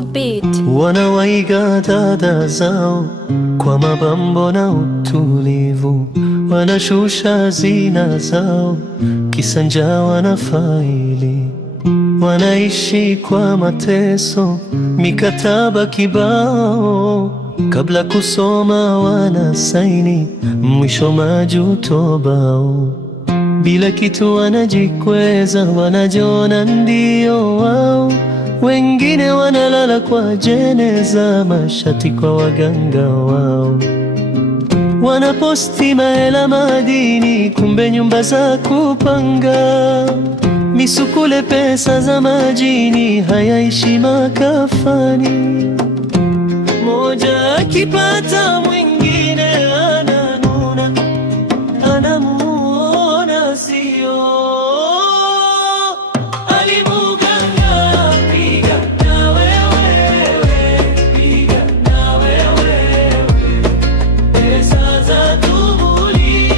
the beat. Wanawaiga dada zao kwa mapambo na utulivu, wanashusha zina zao kisanja wanafaili, wanaishi kwa mateso, mikataba kibao, kabla kusoma wanasaini, mwisho majuto bao. Bila kitu wanajikweza, wanajiona ndio wao. Wengine wanalala kwa jeneza, mashati kwa waganga wao. Wanaposti mahela madini, kumbe nyumba za kupanga. Misukule pesa za majini, hayaishi makafani. Moja akipata mwingine ananuna, anamuona sio. Alimuganga piga na wewe, piga na wewe, pesa za tumuli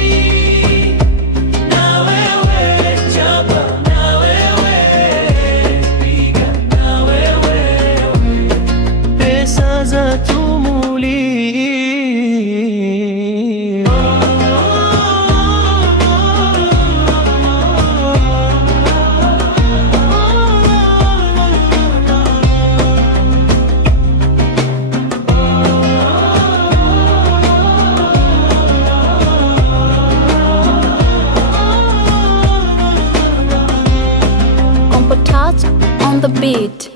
na wewe, chapa na wewe, piga na wewe, pesa za tumuli. Compo Touch on the beat.